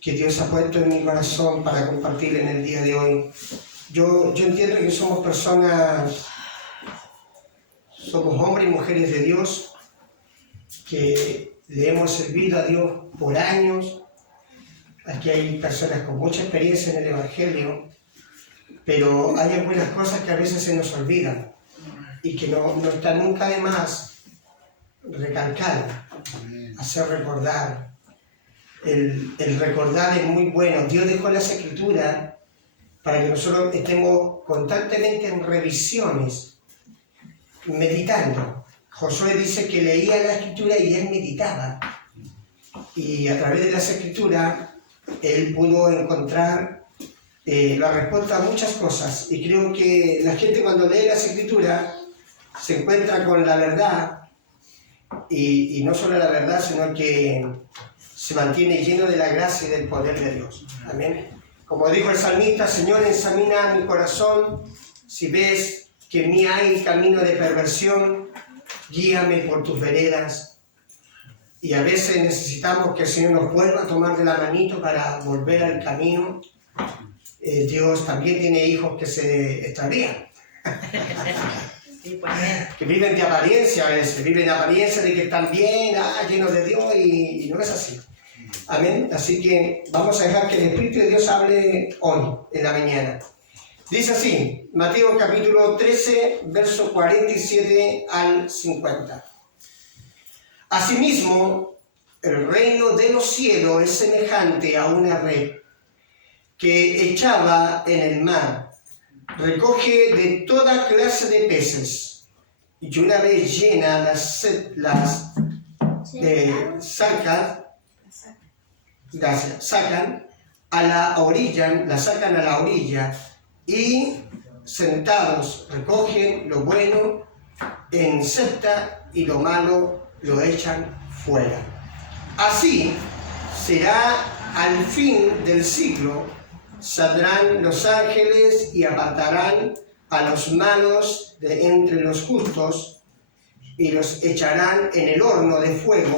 que Dios ha puesto en mi corazón para compartir en el día de hoy. Yo entiendo que somos personas, somos hombres y mujeres de Dios, que le hemos servido a Dios por años. Aquí hay personas con mucha experiencia en el Evangelio, pero hay algunas cosas que a veces se nos olvidan y que no está nunca de más recalcar, hacer recordar. El recordar es muy bueno. Dios dejó las Escrituras para que nosotros estemos constantemente en revisiones, meditando. Josué dice que leía la Escritura y él meditaba. Y a través de las Escrituras, él pudo encontrar la respuesta a muchas cosas. Y creo que la gente cuando lee las Escrituras se encuentra con la verdad. Y no solo la verdad, sino que se mantiene lleno de la gracia y del poder de Dios. Amén. Como dijo el salmista: Señor, examina mi corazón, si ves que en mí hay camino de perversión, guíame por tus veredas. Y a veces necesitamos que el Señor nos vuelva a tomar de la manito para volver al camino. Dios también tiene hijos que se extravían. Que viven de apariencia a veces, viven de apariencia de que están bien, llenos de Dios, y no es así. Amén. Así que vamos a dejar que el Espíritu de Dios hable hoy, en la mañana. Dice así, Mateo capítulo 13, verso 47 al 50. Asimismo, el reino de los cielos es semejante a una red que echada en el mar recoge de toda clase de peces, y una vez llena sacan a la orilla, y sentados recogen lo bueno en cesta y lo malo lo echan fuera. Así será al fin del siglo. Saldrán los ángeles y apartarán a los malos de entre los justos y los echarán en el horno de fuego.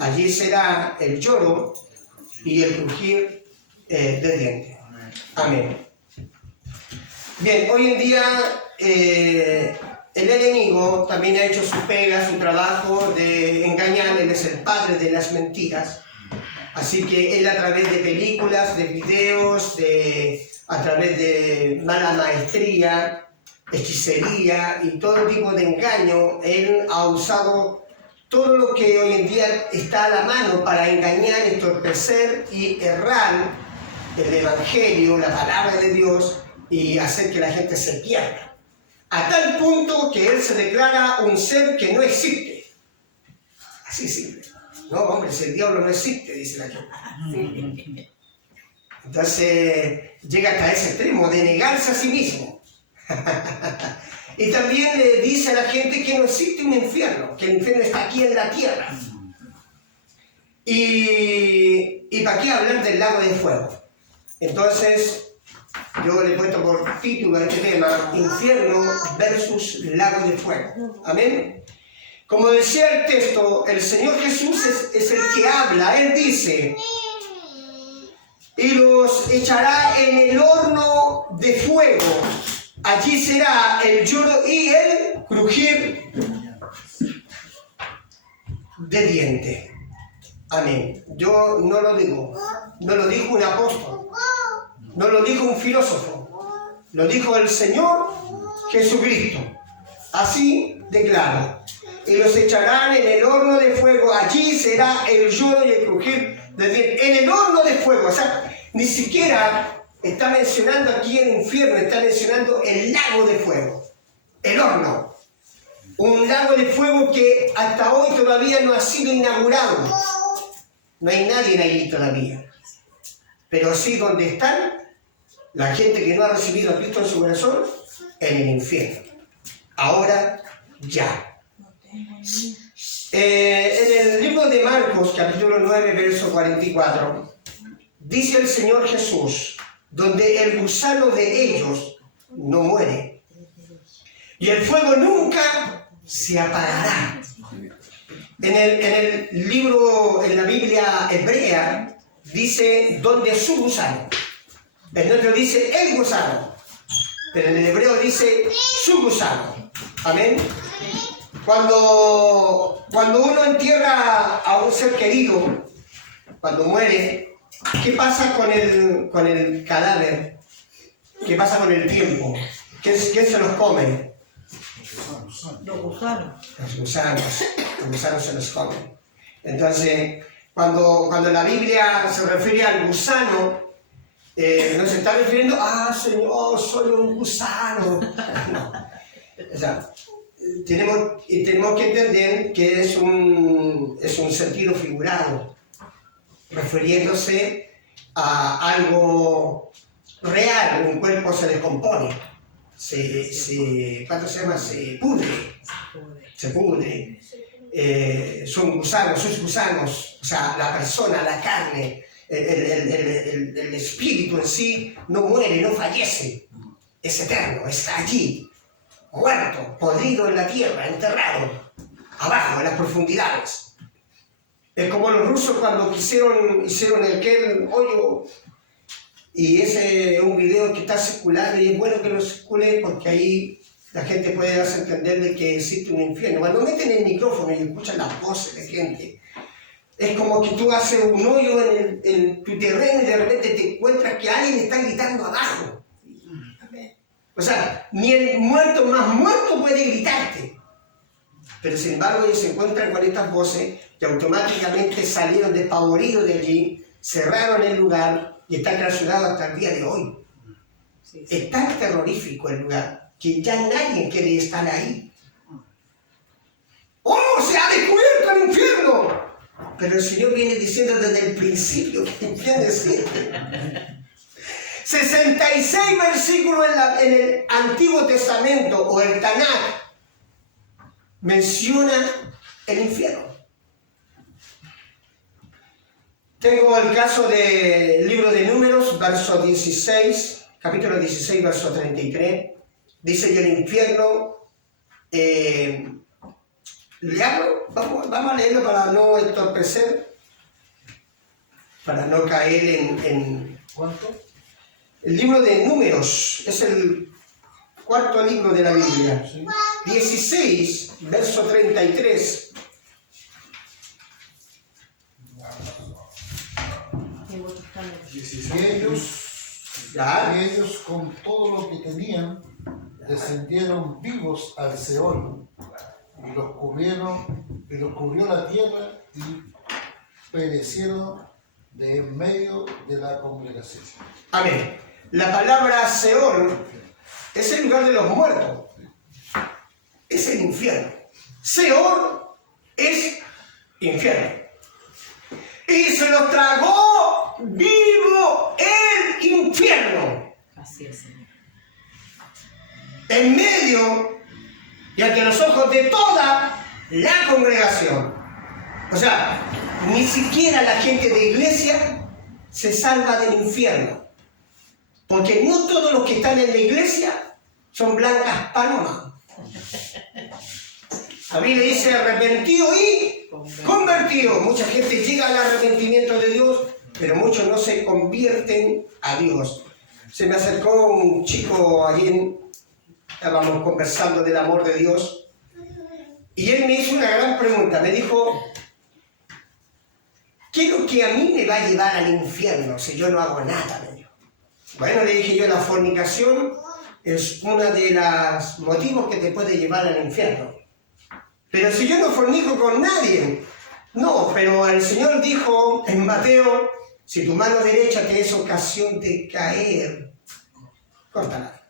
Allí será el lloro y el crujir de dientes. Amén. Bien, hoy en día el enemigo también ha hecho su pega, su trabajo de engañar. Él es el padre de las mentiras. Así que él, a través de películas, de videos, a través de mala maestría, hechicería y todo tipo de engaño, él ha usado todo lo que hoy en día está a la mano para engañar, entorpecer y errar el Evangelio, la palabra de Dios, y hacer que la gente se pierda. A tal punto que él se declara un ser que no existe. Así simple. No, hombre, si el diablo no existe, dice la gente. Entonces llega hasta ese extremo de negarse a sí mismo. Y también le dice a la gente que no existe un infierno, que el infierno está aquí en la tierra. ¿Y para qué hablar del lago de fuego? Entonces, yo le he puesto por título a este tema: infierno versus lago de fuego. Amén. Como decía el texto, el Señor Jesús es el que habla. Él dice: y los echará en el horno de fuego. Allí será el lloro y el crujir de dientes. Amén. Yo no lo digo. No lo dijo un apóstol. No lo dijo un filósofo. Lo dijo el Señor Jesucristo. Así declara. Y los echarán en el horno de fuego. Allí será el lloro y el crujir de dientes. En el horno de fuego. O sea, ni siquiera está mencionando aquí el infierno, está mencionando el lago de fuego. El horno. Un lago de fuego que hasta hoy todavía no ha sido inaugurado. No hay nadie ahí todavía. Pero sí, donde están la gente que no ha recibido a Cristo en su corazón, en el infierno. Ahora ya. En el libro de Marcos, capítulo 9, verso 44, dice el Señor Jesús: donde el gusano de ellos no muere, y el fuego nunca se apagará. En el libro, en la Biblia hebrea, dice donde su gusano. En otro dice el gusano. Pero en el hebreo dice su gusano. Amén. Cuando uno entierra a un ser querido, cuando muere, ¿qué pasa con el cadáver? ¿Qué pasa con el tiempo? ¿Quién se los come? Los gusanos. Los gusanos se los comen. Entonces, cuando la Biblia se refiere al gusano, no se está refiriendo, Señor, soy un gusano. No. O sea, tenemos que entender que es un sentido figurado, refiriéndose a algo real. Un cuerpo se descompone, ¿cuánto se llama? Se pudre. Son gusanos, sus gusanos, o sea, la persona, la carne, el espíritu en sí no muere, no fallece, es eterno, está allí, muerto, podrido en la tierra, enterrado, abajo, en las profundidades. Es como los rusos cuando hicieron aquel hoyo, y ese es un video que está circulando, y es bueno que lo circule porque ahí la gente puede darse a entender de que existe un infierno. Cuando meten el micrófono y escuchan las voces de gente, es como que tú haces un hoyo en tu terreno y de repente te encuentras que alguien está gritando abajo. O sea, ni el muerto más muerto puede gritarte. Pero sin embargo ellos se encuentran con estas voces que automáticamente salieron despavoridos de allí, cerraron el lugar y están clausurados hasta el día de hoy. Sí. Es tan terrorífico el lugar que ya nadie quiere estar ahí. ¡Oh, se ha descubierto el infierno! Pero el Señor viene diciendo desde el principio que el infierno existe. 66 versículos en el Antiguo Testamento o el Tanakh menciona el infierno. Tengo el caso del libro de Números, verso 16, capítulo 16, verso 33. Dice: y el infierno, ¿le hablo? Vamos a leerlo para no entorpecer, para no caer en... ¿Cuánto? El libro de Números es el cuarto libro de la Biblia. Sí. 16, verso 33. Y ellos con todo lo que tenían descendieron vivos al Seol y los cubrió la tierra y perecieron de en medio de la congregación. Amén. La palabra Seol es el lugar de los muertos. Es el infierno. Seol es infierno. Y se lo tragó vivo el infierno. Así es, Señor. En medio y ante los ojos de toda la congregación. O sea, ni siquiera la gente de iglesia se salva del infierno. Porque no todos los que están en la iglesia son blancas palomas. La Biblia dice arrepentido y convertido. Mucha gente llega al arrepentimiento de Dios, pero muchos no se convierten a Dios. Se me acercó un chico allí, estábamos conversando del amor de Dios, y él me hizo una gran pregunta. Me dijo: ¿qué es lo que a mí me va a llevar al infierno si yo no hago nada? Me dijo. Bueno, le dije yo, la fornicación es uno de los motivos que te puede llevar al infierno. Pero si yo no fornico con nadie, no, pero el Señor dijo en Mateo: si tu mano derecha te es ocasión de caer, córtala.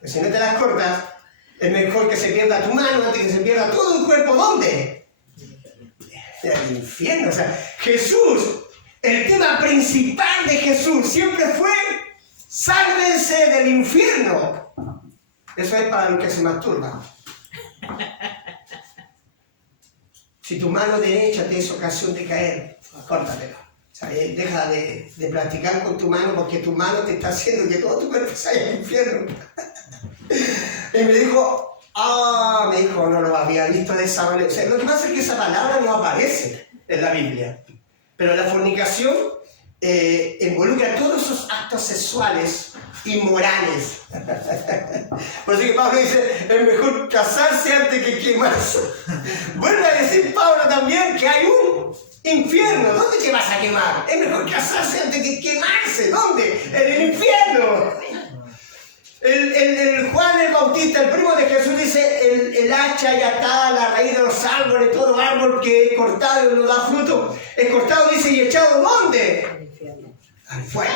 Pero si no te las cortas, es mejor que se pierda tu mano antes que se pierda todo el cuerpo. ¿Dónde? En el infierno. O sea, Jesús, el tema principal de Jesús siempre fue: sálvense del infierno. Eso es para los que se masturban. Si tu mano derecha te es ocasión de caer, córtatela. O sea, deja de practicar con tu mano, porque tu mano te está haciendo que todo tu cuerpo se vaya al infierno. Y me dijo: Ah, me dijo, no lo había visto de esa manera. O sea, lo que pasa es que esa palabra no aparece en la Biblia. Pero la fornicación involucra todos esos actos sexuales inmorales. Por eso que Pablo dice, es mejor casarse antes que quemarse. Vuelve a decir Pablo también que hay un infierno. ¿Dónde te vas a quemar? Es mejor casarse antes que quemarse. ¿Dónde? En el infierno. El Juan el Bautista, el primo de Jesús, dice, el hacha y atada a la raíz de los árboles, todo árbol que es cortado y no da fruto, es cortado, dice, y echado ¿dónde? Al infierno. Al fuego.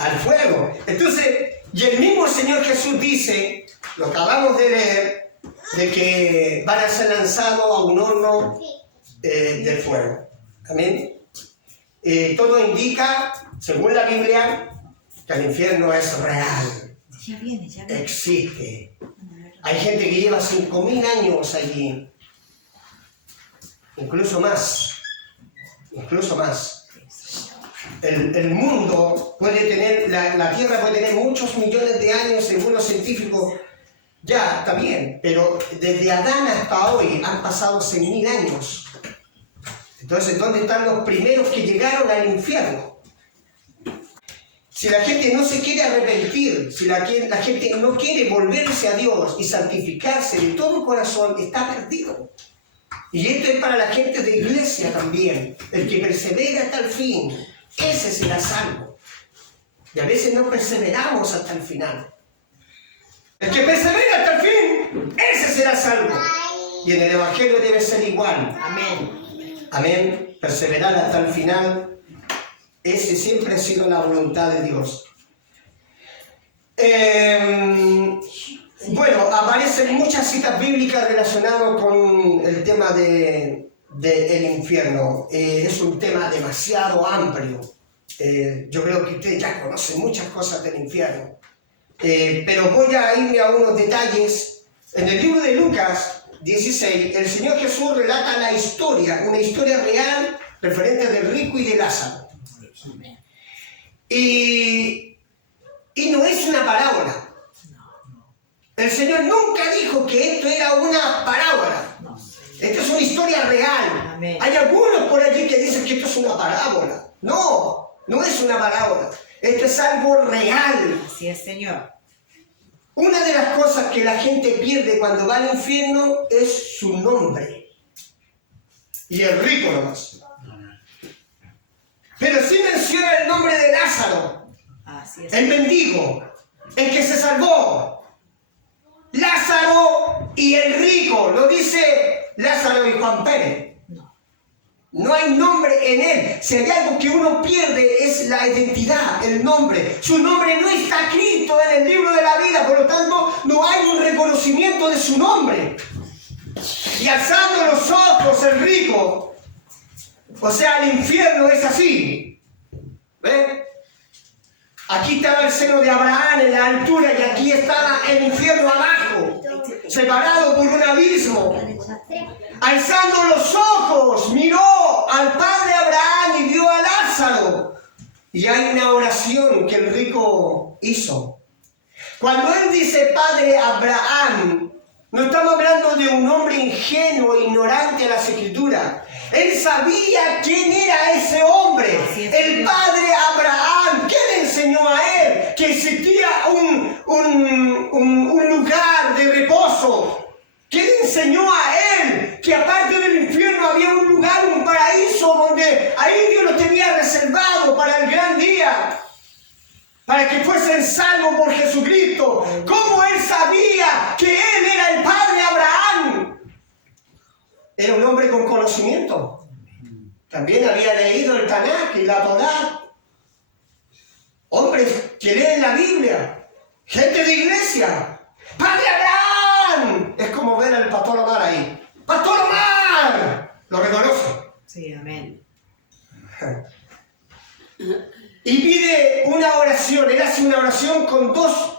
Al fuego. Entonces, y el mismo Señor Jesús dice, lo acabamos de leer, de que van a ser lanzados a un horno del fuego. Amén. Todo indica, según la Biblia, que el infierno es real, Ya viene. existe. Hay gente que lleva 5.000 años allí, incluso más. El mundo puede tener, la Tierra puede tener muchos millones de años, según los científicos, ya, está bien, pero desde Adán hasta hoy han pasado 100.000 años. Entonces, ¿dónde están los primeros que llegaron al infierno? Si la gente no se quiere arrepentir, si la gente no quiere volverse a Dios y santificarse de todo corazón, está perdido. Y esto es para la gente de iglesia también. El que persevera hasta el fin, ese será salvo. Y a veces no perseveramos hasta el final. El que persevera hasta el fin, ese será salvo. Y en el Evangelio debe ser igual. Amén. Amén. Perseverar hasta el final. Ese siempre ha sido la voluntad de Dios. Bueno, aparecen muchas citas bíblicas relacionadas con el tema del infierno. Es un tema demasiado amplio. Yo creo que ustedes ya conocen muchas cosas del infierno. Pero voy a irme a unos detalles. En el libro de Lucas 16, el Señor Jesús relata la historia, una historia real referente del rico y de Lázaro. Y no es una parábola. El Señor nunca dijo que esto era una parábola. Esto es una historia real. Amén. Hay algunos por allí que dicen que esto es una parábola. No, no es una parábola. Esto es algo real. Así es, Señor. Una de las cosas que la gente pierde cuando va al infierno es su nombre. Y el rico nomás. Pero sí menciona el nombre de Lázaro, Así es. el mendigo, el que se salvó. Lázaro y el rico, lo dice Lázaro y Juan Pérez. No hay nombre en él. Si hay algo que uno pierde es la identidad, el nombre. Su nombre no está escrito en el libro de la vida, por lo tanto no hay un reconocimiento de su nombre. Y alzando los ojos el rico, o sea, el infierno es así. ¿Ven? Aquí estaba el seno de Abraham en la altura y aquí estaba el infierno abajo, separado por un abismo. Alzando los ojos, miró al padre Abraham y vio a Lázaro. Y hay una oración que el rico hizo. Cuando él dice padre Abraham, no estamos hablando de un hombre ingenuo e ignorante a las escrituras. Él sabía quién era ese hombre, el padre Abraham. ¿Qué le enseñó a él? Que existía un lugar de reposo. ¿Qué le enseñó a él? Que aparte del infierno había un lugar, un paraíso, donde ahí Dios lo tenía reservado para el gran día, para que fuesen salvos por Jesucristo. ¿Cómo él sabía que él era el padre Abraham? Era un hombre con conocimiento. También había leído el Tanakh y la Torá. Hombres que leen la Biblia. Gente de iglesia. ¡Padre Abraham! Es como ver al Pastor Omar ahí. ¡Pastor Omar! Lo reconoce. Sí, amén. Y pide una oración. Él hace una oración con dos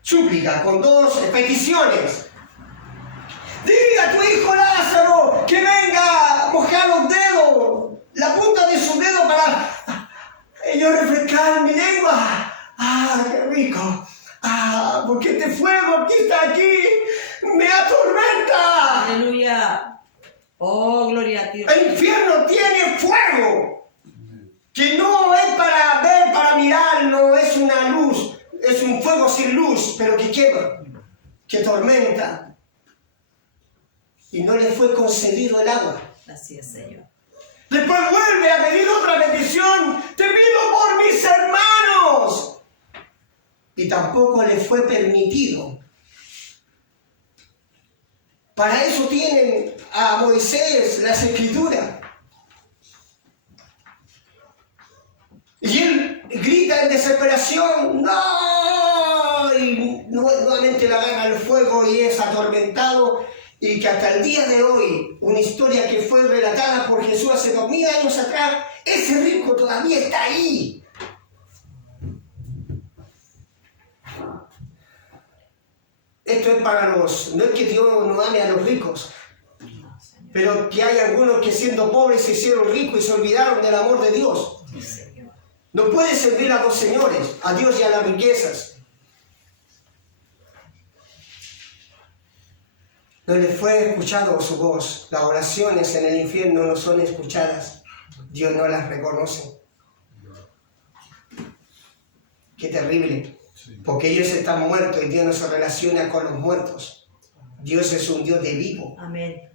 súplicas, con dos peticiones. Dile a tu hijo Lázaro que venga a mojar los dedos, la punta de su dedo para yo refrescar mi lengua. ¡Ah, qué rico! Ah, porque este fuego que está aquí me atormenta. Aleluya. Oh, gloria a ti. El infierno tiene fuego, que no es para ver, para mirar, no es una luz, es un fuego sin luz, pero que quema, que tormenta. Y no le fue concedido el agua. Así es, Señor. Después vuelve a pedir otra bendición. Te pido por mis hermanos. Y tampoco le fue permitido. Para eso tienen a Moisés las escrituras. Y él grita en desesperación, ¡no! Y nuevamente le agarra el fuego y es atormentado. Y que hasta el día de hoy, una historia que fue relatada por Jesús hace 2000 años atrás, ese rico todavía está ahí. Esto es para los, no es que Dios no ame a los ricos, pero que hay algunos que siendo pobres se hicieron ricos y se olvidaron del amor de Dios. No puede servir a dos señores, a Dios y a las riquezas. No le fue escuchado su voz. Las oraciones en el infierno no son escuchadas. Dios no las reconoce. Qué terrible. Porque ellos están muertos y Dios no se relaciona con los muertos. Dios es un Dios de vivo. Amén.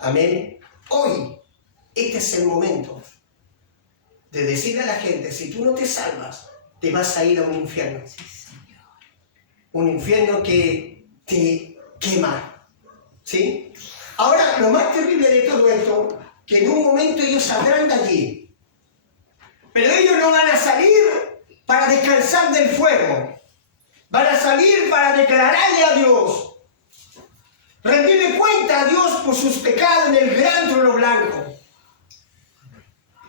Amén. Hoy, este es el momento de decirle a la gente, si tú no te salvas, te vas a ir a un infierno. Sí, Señor. Un infierno que te quema. ¿Sí? Ahora, lo más terrible de todo esto, que en un momento ellos saldrán de allí, pero ellos no van a salir para descansar del fuego, van a salir para declararle a Dios, rendirle cuenta a Dios por sus pecados en el gran trono blanco.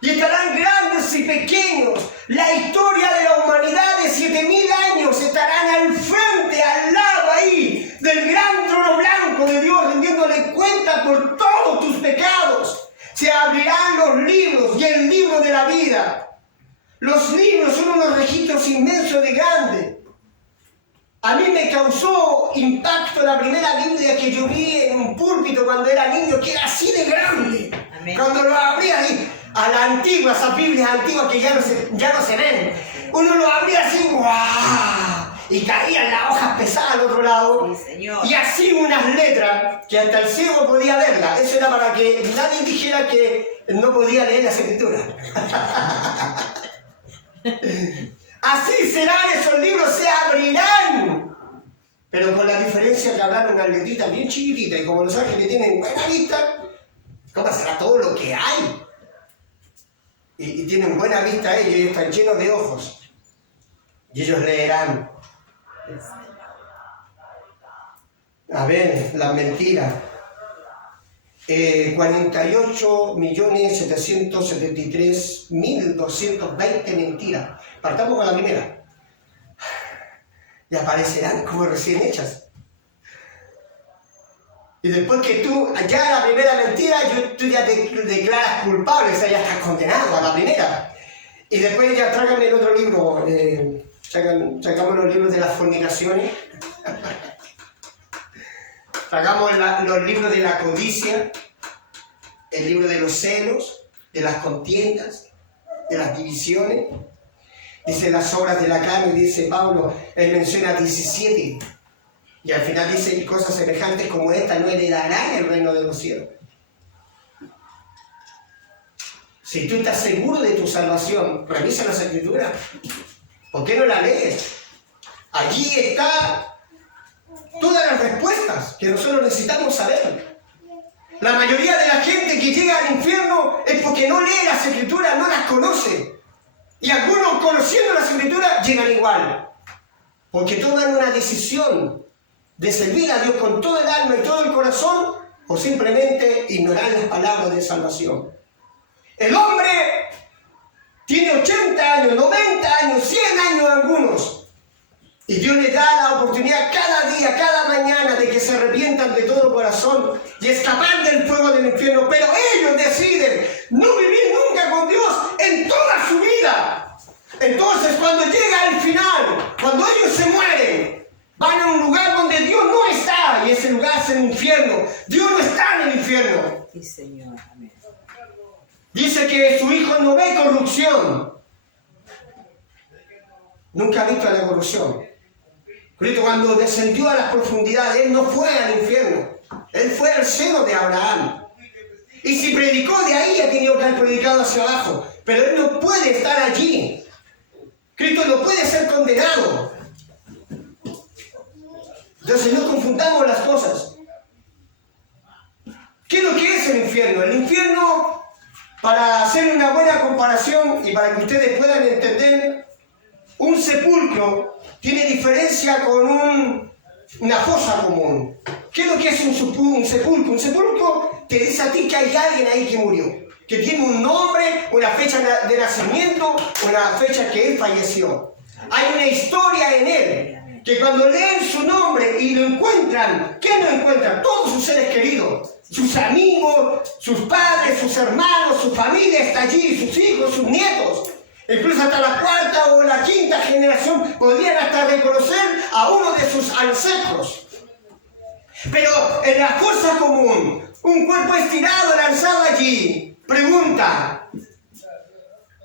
Y estarán grandes y pequeños, la historia de la humanidad de 7000 años estarán al frente, al lado ahí, del gran trono blanco de Dios, rendiéndole cuenta por todos tus pecados. Se abrirán los libros y el libro de la vida. Los libros son unos registros inmensos de grandes. A mí me causó impacto la primera Biblia que yo vi en un púlpito cuando era niño, que era así de grande. Amén. Cuando lo abría ahí, a la antigua, esas Biblias antiguas que ya no se ven, uno lo abría así, ¡guau! Y caían las hojas pesadas al otro lado. Sí, Señor. Y así unas letras que hasta el ciego podía verlas. Eso era para que nadie dijera que no podía leer las escrituras. Así serán esos libros, se abrirán. Pero con la diferencia que hablaron unas letritas bien chiquititas. Y como los ángeles tienen buena vista, ¿cómo será todo lo que hay? Y tienen buena vista ellos y están llenos de ojos. Y ellos leerán. A ver, las mentiras. 48.773.220 mentiras. Partamos con la primera. Y aparecerán como recién hechas. Y después que tú, ya la primera mentira, tú ya te declaras culpable, o sea, ya estás condenado a la primera. Y después ya tráigame el otro libro, sacamos los libros de las fornicaciones, sacamos los libros de la codicia, el libro de los celos, de las contiendas, de las divisiones. Dice las obras de la carne, dice Pablo, él menciona 17. Y al final dice cosas semejantes como esta no heredarán el reino de los cielos. Si tú estás seguro de tu salvación, revisa las escrituras. ¿Por qué no la lees? Allí están todas las respuestas que nosotros necesitamos saber. La mayoría de la gente que llega al infierno es porque no lee las escrituras, no las conoce. Y algunos conociendo las escrituras llegan igual. Porque toman una decisión de servir a Dios con todo el alma y todo el corazón, o simplemente ignorar las palabras de salvación. El hombre tiene 80 años, 90 años, 100 años algunos, y Dios le da la oportunidad cada día, cada mañana, de que se arrepientan de todo corazón y escapar del fuego del infierno, pero ellos deciden no vivir nunca con Dios en toda su vida. Entonces, cuando llega el final, cuando ellos se mueren, Dice que su hijo no ve corrupción. Nunca ha visto la corrupción. Cristo cuando descendió a las profundidades, Él no fue al infierno. Él fue al seno de Abraham. Y si predicó de ahí, ha tenido que haber predicado hacia abajo. Pero Él no puede estar allí. Cristo no puede ser condenado. Entonces no confundamos las cosas. ¿Qué es lo que es el infierno? El infierno, para hacer una buena comparación y para que ustedes puedan entender, un sepulcro tiene diferencia con una fosa común. ¿Qué es lo que es un sepulcro? Un sepulcro te dice a ti que hay alguien ahí que murió, que tiene un nombre, una fecha de nacimiento, una fecha que él falleció. Hay una historia en él, que cuando leen su nombre y lo encuentran, ¿qué no encuentran? Todos sus seres queridos, sus amigos, sus padres, sus hermanos, su familia está allí, sus hijos, sus nietos. Incluso hasta la cuarta o la quinta generación podrían hasta reconocer a uno de sus ancestros. Pero en la fosa común, un cuerpo estirado, lanzado allí, pregunta,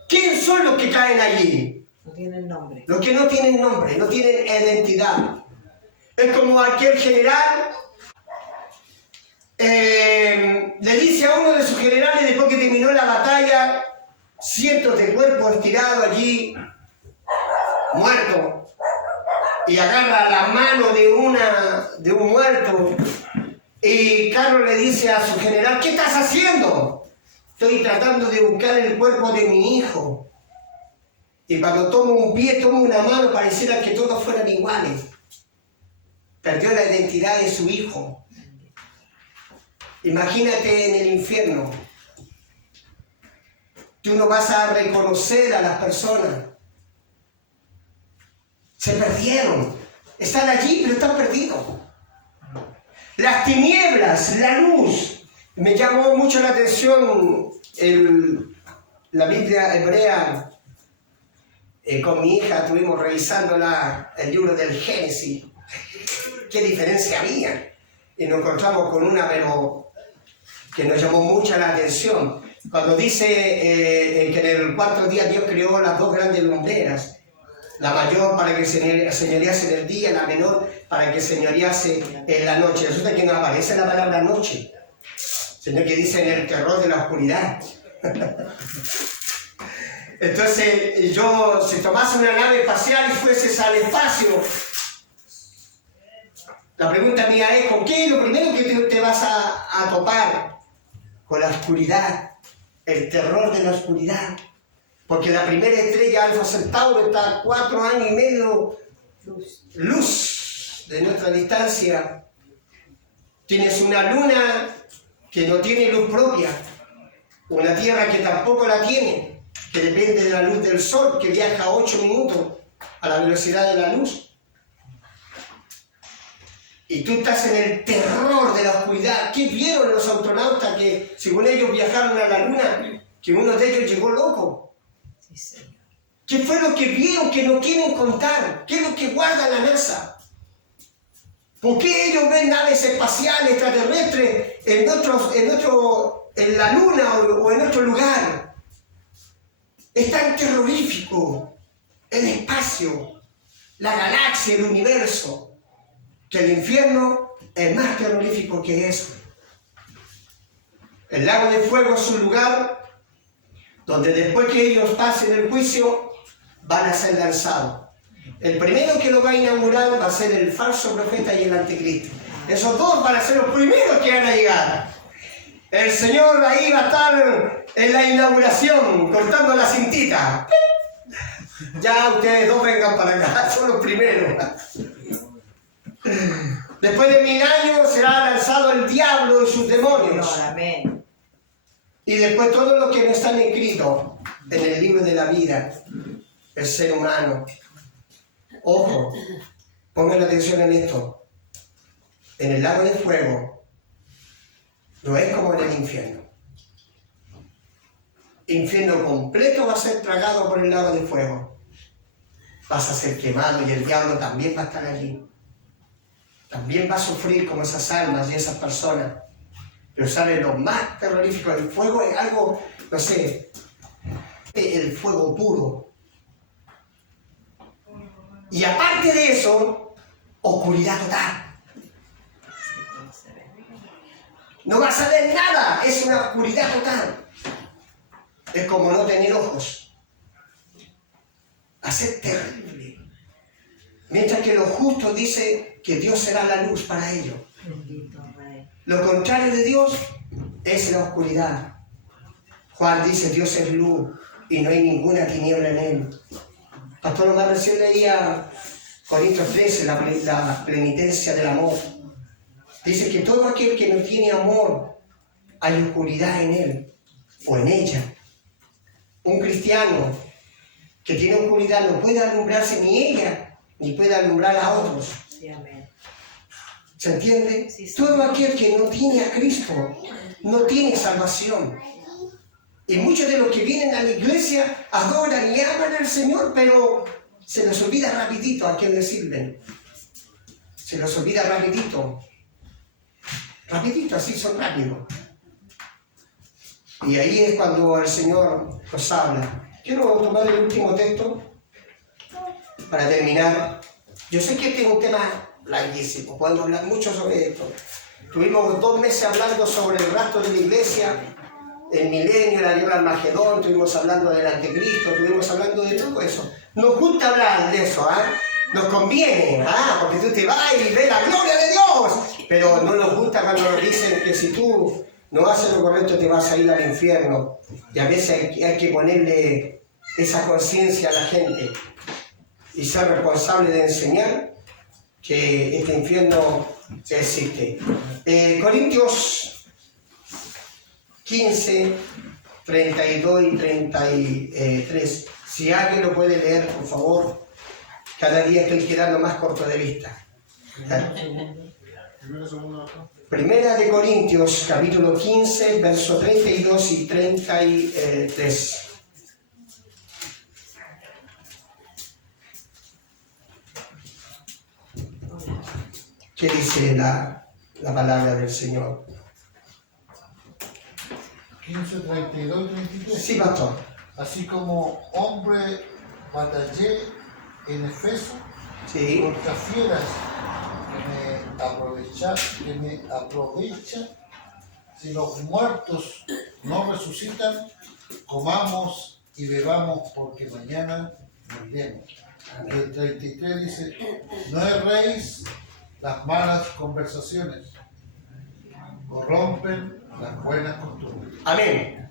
¿quién son los que caen allí? No tienen nombre. Los que no tienen nombre, no tienen identidad. Es como aquel general le dice a uno de sus generales después que terminó la batalla, cientos de cuerpos estirados allí, muertos, y agarra la mano de un muerto, y Carlos le dice a su general, ¿qué estás haciendo? Estoy tratando de buscar el cuerpo de mi hijo. Y cuando tomo un pie, tomo una mano, pareciera que todos fueran iguales. Perdió la identidad de su hijo. Imagínate en el infierno. Tú no vas a reconocer a las personas. Se perdieron. Están allí, pero están perdidos. Las tinieblas, la luz. Me llamó mucho la atención la Biblia hebrea. Con mi hija estuvimos revisando el libro del Génesis. ¿Qué diferencia había? Y nos encontramos con una, pero que nos llamó mucho la atención. Cuando dice que en el cuarto día Dios creó las dos grandes lumbreras, la mayor para que señorease en el día, la menor para que señorease en la noche. Resulta que no aparece la palabra noche, sino que dice en el terror de la oscuridad. Entonces, si tomase una nave espacial y fueses al espacio, la pregunta mía es, ¿con qué es lo primero que te vas a topar? Con la oscuridad, el terror de la oscuridad. Porque la primera estrella, Alfa Centauro, está a 4 años y medio luz de nuestra distancia. Tienes una luna que no tiene luz propia, una tierra que tampoco la tiene, que depende de la luz del sol, que viaja 8 minutos a la velocidad de la luz. Y tú estás en el terror de la oscuridad. ¿Qué vieron los astronautas que, según ellos, viajaron a la luna? Que uno de ellos llegó loco. Sí, Señor. ¿Qué fue lo que vieron que no quieren contar? ¿Qué es lo que guarda la NASA? ¿Por qué ellos ven naves espaciales extraterrestres en la luna o en otro lugar? Es tan terrorífico el espacio, la galaxia, el universo, que el infierno es más terrorífico que eso. El lago de fuego es un lugar donde después que ellos pasen el juicio van a ser lanzados. El primero que lo va a inaugurar va a ser el falso profeta y el anticristo. Esos dos van a ser los primeros que van a llegar. El Señor ahí va a estar en la inauguración cortando la cintita. Ya ustedes dos vengan para acá, son los primeros. Después de 1000 años será lanzado el diablo y sus demonios. Señor, amén. Y después todos los que no están escritos en el libro de la vida, el ser humano. Ojo, pongan atención en esto. En el lago de fuego no es como en el infierno. Infierno completo va a ser tragado por el lago de fuego. Vas a ser quemado y el diablo también va a estar allí. También va a sufrir como esas almas y esas personas. pero sale lo más terrorífico. El fuego es algo, no sé, el fuego puro. Y aparte de eso, oscuridad total. No vas a ver nada, es una oscuridad total. Es como no tener ojos. Va a ser terrible. Mientras que los justos dicen que Dios será la luz para ellos. Bendito Rey. Lo contrario de Dios es la oscuridad. Juan dice, Dios es luz y no hay ninguna tiniebla en él. Pastor Omar recién leía Corintios 13, la penitencia del amor. Dice que todo aquel que no tiene amor, hay oscuridad en él o en ella. Un cristiano que tiene oscuridad no puede alumbrarse ni ella, ni puede alumbrar a otros. Sí, amén. ¿Se entiende? Sí, sí. Todo aquel que no tiene a Cristo no tiene salvación. Y muchos de los que vienen a la iglesia adoran y aman al Señor, pero se les olvida rapidito a quién le sirven. Se les olvida rapidito. Rapidito, así son rápidos. Y ahí es cuando el Señor nos habla. Quiero tomar el último texto para terminar. Yo sé que este es un tema larguísimo, podemos hablar mucho sobre esto. Tuvimos 2 meses hablando sobre el rapto de la iglesia, el milenio, la guerra del Armagedón, estuvimos hablando del anticristo, estuvimos hablando de todo eso. Nos gusta hablar de eso, ¿ah? Nos conviene, porque tú te vas y ves la gloria de Dios, pero no nos gusta cuando nos dicen que si tú no haces lo correcto te vas a ir al infierno. Y a veces hay que ponerle esa conciencia a la gente y ser responsable de enseñar que este infierno existe. Corintios 15, 32 y 33. Si alguien lo puede leer, por favor. Cada día estoy quedando más corto de vista. Primera de Corintios, capítulo 15, versos 32 y 33. ¿Qué dice la palabra del Señor? 15, 32 y 33. Sí, pastor. Así como hombre batallé en Efeso Sí. contra fieras que me aprovechan. Si los muertos no resucitan, comamos y bebamos porque mañana moriremos. Y el 33 dice, no erréis las malas conversaciones, corrompen las buenas costumbres. Amén.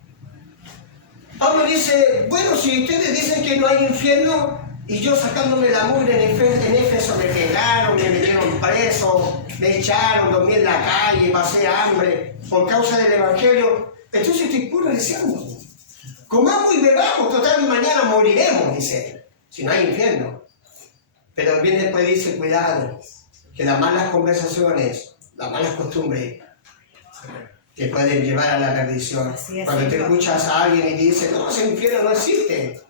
Pablo dice, bueno, si ustedes dicen que no hay infierno, y yo sacándome la mugre en Éfeso me pegaron, me metieron preso, me echaron, dormí en la calle, pasé hambre por causa del Evangelio, entonces estoy puro deseando. Comamos y bebamos, total, mañana moriremos, dice, si no hay infierno. Pero también después dice, cuidado, que las malas conversaciones, las malas costumbres, te pueden llevar a la perdición. Cuando te escuchas a alguien y te dice, no, ese infierno no existe.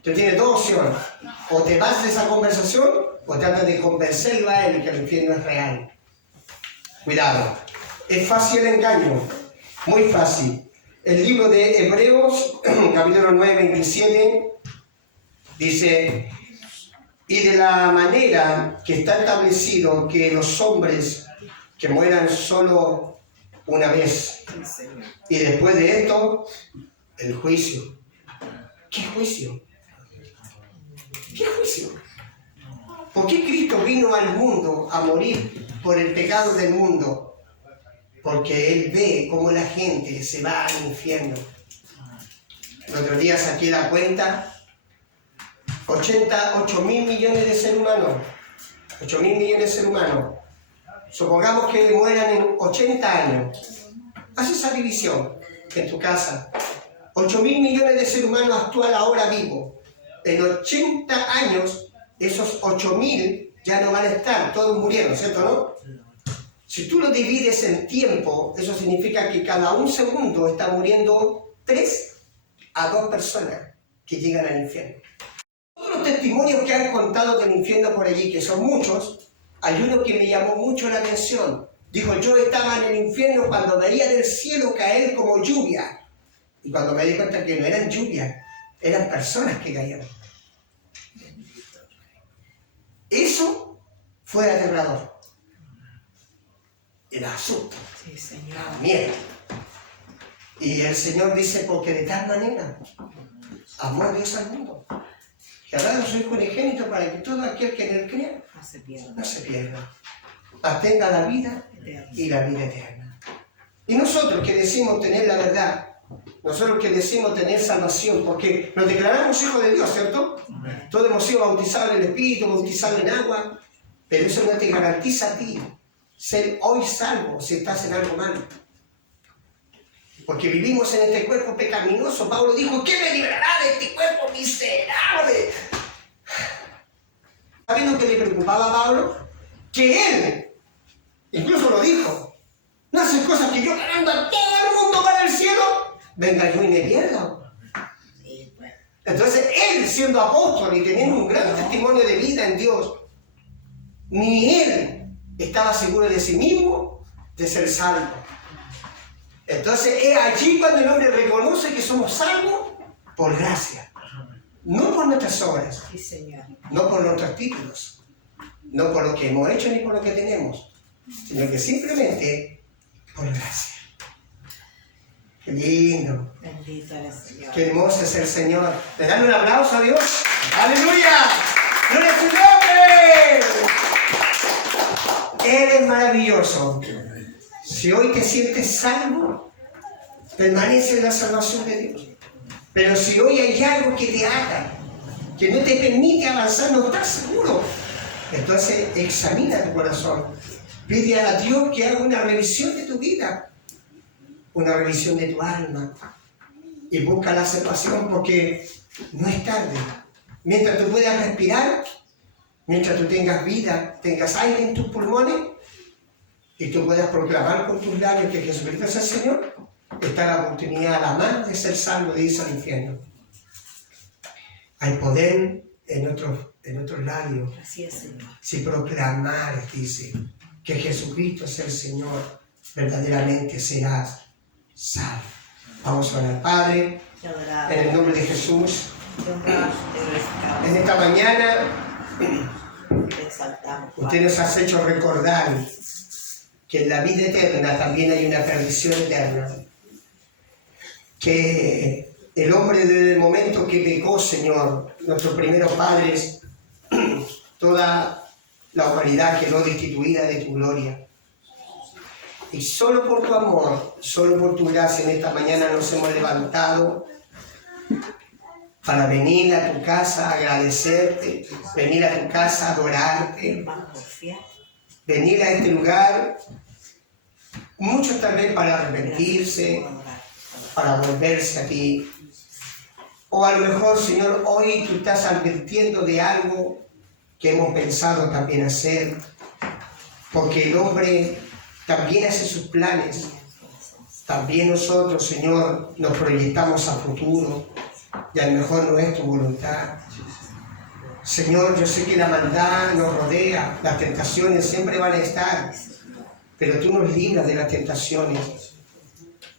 Tú tienes 2 opciones. O te vas de esa conversación, o tratas de convencerlo a él que el infierno es real. Cuidado. Es fácil el engaño. Muy fácil. El libro de Hebreos, capítulo 9, 27, dice, y de la manera que está establecido que los hombres que mueran solo una vez, y después de esto, el juicio. ¿Qué juicio? ¿Qué juicio? ¿Por qué Cristo vino al mundo a morir por el pecado del mundo? Porque Él ve cómo la gente se va al infierno. El otro día saqué la cuenta, 8.000 millones de seres humanos. 8.000 millones de seres humanos. Supongamos que mueran en 80 años. Haz esa división en tu casa. 8.000 millones de seres humanos actual ahora vivos. En 80 años, esos 8.000 ya no van a estar, todos murieron, ¿cierto no? Si tú lo divides en tiempo, eso significa que cada un segundo está muriendo 3 a 2 personas que llegan al infierno. Todos los testimonios que han contado del infierno por allí, que son muchos, hay uno que me llamó mucho la atención. Dijo, yo estaba en el infierno cuando veía del cielo caer como lluvia. Y cuando me di cuenta que no eran lluvias, eran personas que caían. Eso fue aterrador. El asusto, Sí, Señor. la miedo. Y el Señor dice, porque de tal manera amó a Dios al mundo, que ha dado su Hijo unigénito para que todo aquel que en él crea No se pierda. no se pierda, mas tenga la vida y la vida eterna. Y nosotros que decimos tener la verdad, nosotros que decimos tener salvación, porque nos declaramos hijos de Dios, ¿cierto? Todos hemos sido bautizados en el Espíritu, bautizados en agua, pero eso no te garantiza a ti ser hoy salvo si estás en algo malo. Porque vivimos en este cuerpo pecaminoso. Pablo dijo, ¿quién me librará de este cuerpo miserable? ¿Saben lo que le preocupaba a Pablo? Que él, incluso lo dijo, no hacen cosas que yo ganando a todo el mundo para el cielo, venga yo y me pierda. Sí, pues. Entonces él, siendo apóstol y teniendo un gran testimonio de vida en Dios, ni él estaba seguro de sí mismo de ser salvo. Entonces es allí cuando el hombre reconoce que somos salvos por gracia, no por nuestras obras, Sí, Señor. no por nuestros títulos, no por lo que hemos hecho ni por lo que tenemos, sino que simplemente por gracia. Qué lindo, Bendito eres, Señor. qué hermoso es el Señor. ¿Le dan un aplauso a Dios? ¡Aleluya! ¡Gloria a su nombre! Él es maravilloso. Si hoy te sientes salvo, permanece en la salvación de Dios. Pero si hoy hay algo que te ata, que no te permite avanzar, no estás seguro, entonces examina tu corazón. Pide a Dios que haga una revisión de tu vida, una revisión de tu alma, y busca la salvación, porque no es tarde. Mientras tú puedas respirar, mientras tú tengas vida, tengas aire en tus pulmones, y tú puedas proclamar con tus labios que Jesucristo es el Señor, está la oportunidad a la mano de ser salvo de irse al infierno. Hay poder en otros labios. Así es, Señor. Si proclamares, dice, que Jesucristo es el Señor, verdaderamente serás salvo. Vamos a orar. Padre, Te adoramos. en el nombre de Jesús, Te honramos, te glorificamos, en esta mañana, te exaltamos. usted nos ha hecho recordar que en la vida eterna también hay una perdición eterna. Que el hombre desde el momento que pecó, Señor, nuestros primeros padres, toda la humanidad quedó destituida de tu gloria. Y solo por tu amor, solo por tu gracia, en esta mañana nos hemos levantado para venir a tu casa a agradecerte, venir a tu casa a adorarte, Vamos por fe. venir a este lugar, muchos tal vez para Gracias arrepentirse, por orar. para volverse a ti. O a lo mejor, Señor, hoy tú estás advirtiendo de algo que hemos pensado también hacer, porque el hombre también hace sus planes. También nosotros, Señor, nos proyectamos a futuro y a lo mejor no es tu voluntad. Señor, yo sé que la maldad nos rodea, las tentaciones siempre van a estar, pero tú nos libras de las tentaciones.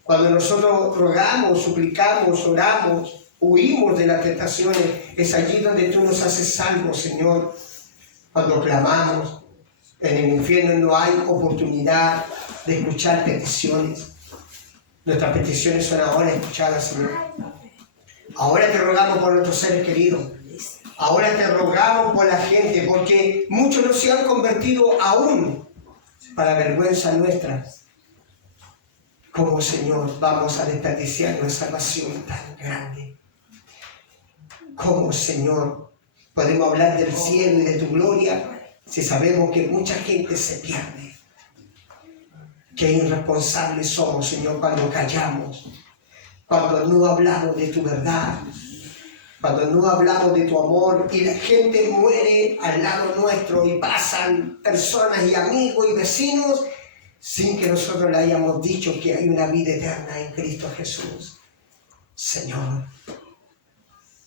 Cuando nosotros rogamos, suplicamos, oramos, huimos de las tentaciones, es allí donde tú nos haces salvos, Señor. Cuando clamamos, en el infierno no hay oportunidad de escuchar peticiones. Nuestras peticiones son ahora escuchadas, Señor. Ahora te rogamos por nuestros seres queridos. Ahora te rogamos por la gente, porque muchos no se han convertido aún, para vergüenza nuestra. ¿Cómo, Señor, vamos a desperdiciar una salvación tan grande? ¿Cómo, Señor, podemos hablar del cielo y de tu gloria si sabemos que mucha gente se pierde? Qué irresponsables somos, Señor, cuando callamos, cuando no hablamos de tu verdad, cuando no hablamos de tu amor y la gente muere al lado nuestro y pasan personas y amigos y vecinos sin que nosotros le hayamos dicho que hay una vida eterna en Cristo Jesús. Señor,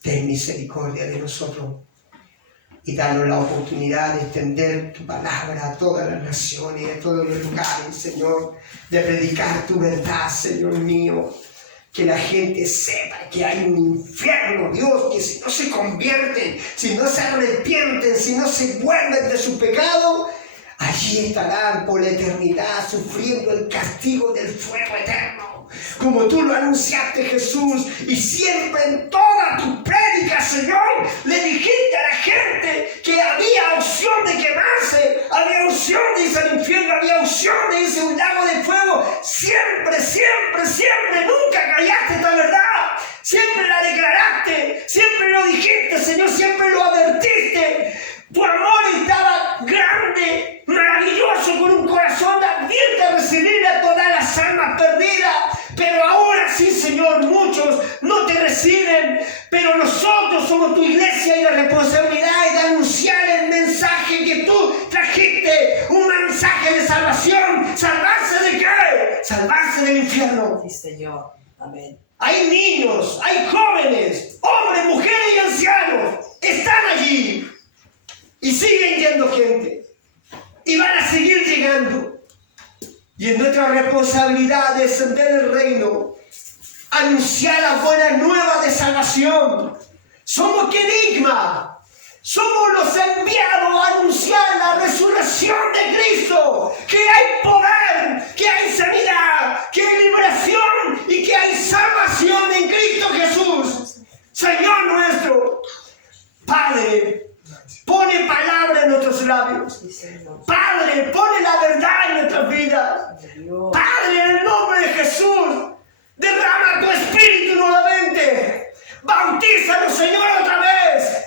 ten misericordia de nosotros y danos la oportunidad de extender tu palabra a todas las naciones, a todos los lugares, Señor, de predicar tu verdad, Señor mío. Que la gente sepa que hay un infierno, Dios, que si no se convierten, si no se arrepienten, si no se vuelven de su pecado, allí estarán por la eternidad sufriendo el castigo del fuego eterno. Como tú lo anunciaste, Jesús, y siempre en toda tu prédica, Señor, le dijiste a la gente que había opción de quemarse, había opción de irse al infierno, había opción de irse a un lago de fuego. Siempre, siempre, siempre, nunca callaste esta verdad. Siempre la declaraste, siempre lo dijiste, Señor, siempre lo advertiste. Tu amor estaba grande, maravilloso, con un corazón ardiente a recibir a todas las almas perdidas. Pero ahora sí, Señor, muchos no te reciben, pero nosotros somos tu iglesia y la responsabilidad es de anunciar el mensaje que tú trajiste, un mensaje de salvación. ¿Salvarse de qué? Salvarse del infierno. Sí, Señor. Amén. Hay niños, hay jóvenes, hombres, mujeres y ancianos, están allí. Y siguen yendo gente. Y van a seguir llegando. Y es nuestra responsabilidad descender el reino. Anunciar las buenas nuevas de salvación. Somos querigma. Somos los enviados a anunciar la resurrección de Cristo. Que hay poder, que hay sanidad, que hay liberación y que hay salvación en Cristo Jesús. Señor nuestro, Padre, pone palabra en nuestros labios. Sí, Señor. Padre, pone la verdad en nuestras vidas. Dios. Padre, en el nombre de Jesús, derrama tu espíritu nuevamente. Bautízanos, Señor, otra vez.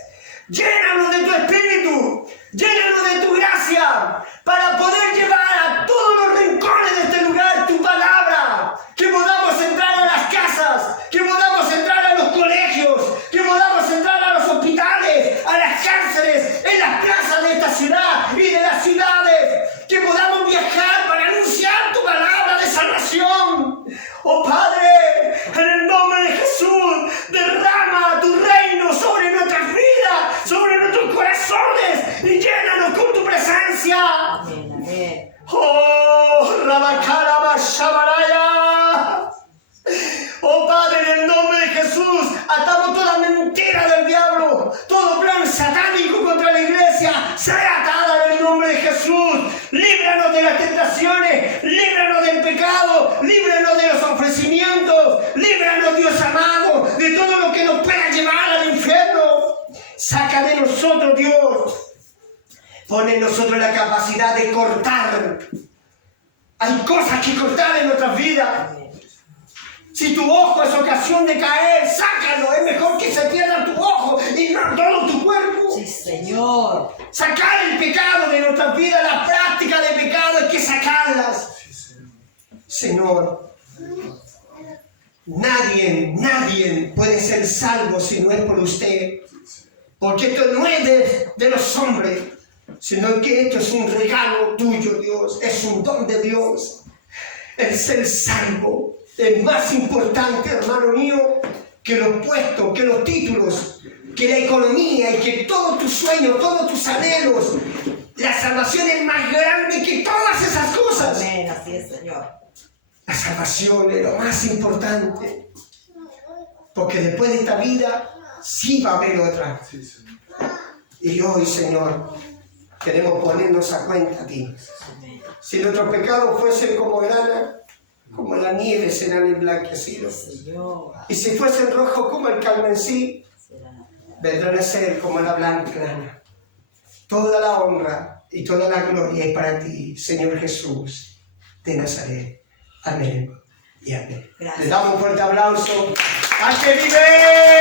Llénanos de tu espíritu. Llénanos de tu gracia para poder llevar a todos los rincones de este lugar tu palabra. Que podamos entrar a las casas, que podamos entrar a los colegios, que podamos entrar a los hospitales, a las cárceles, en las plazas de esta ciudad y de las ciudades. Que podamos viajar para anunciar tu palabra de salvación. Oh Padre, en el nombre de Jesús, derrama tu reino sobre nuestras vidas, sobre nuestros corazones y llénanos con tu presencia. Amén, amén. Oh, Rabacaraba Shabaraya. Oh Padre, en el nombre de Jesús, atamos toda mentira del diablo, todo plan satánico contra la iglesia, sea atada en el nombre de Jesús. Líbranos de las tentaciones, líbranos del pecado, líbranos de los ofrecimientos, líbranos, Dios amado, de todo lo que nos pueda llevar al infierno. Saca de nosotros, Dios. Pone en nosotros la capacidad de cortar. Hay cosas que cortar en nuestras vidas. Si tu ojo es ocasión de caer, sácalo. Es mejor que se pierda tu ojo y no todo tu cuerpo. Sí, Señor. Sacar el pecado de nuestras vidas, la práctica de pecado, hay que sacarlas. Señor, nadie puede ser salvo si no es por usted. Porque esto no es de los hombres, sino que esto es un regalo tuyo, Dios. Es un don de Dios. El ser salvo es más importante, hermano mío, que los puestos, que los títulos, que la economía y que todos tus sueños, todos tus anhelos. La salvación es más grande que todas esas cosas. Amén, así es, Señor. La salvación es lo más importante. Porque después de esta vida, sí va a haber otra. Y hoy, Señor, queremos ponernos a cuenta a ti. Amén. Si nuestros pecados fuesen como grana, como la nieve serán emblanquecidos. Señor. Y si fuesen rojos como el carmesí, Será. vendrán a ser como la blanca lana. Toda la honra y toda la gloria es para ti, Señor Jesús de Nazaret. Amén y amén. Gracias. Le damos un fuerte aplauso. ¡A que vive!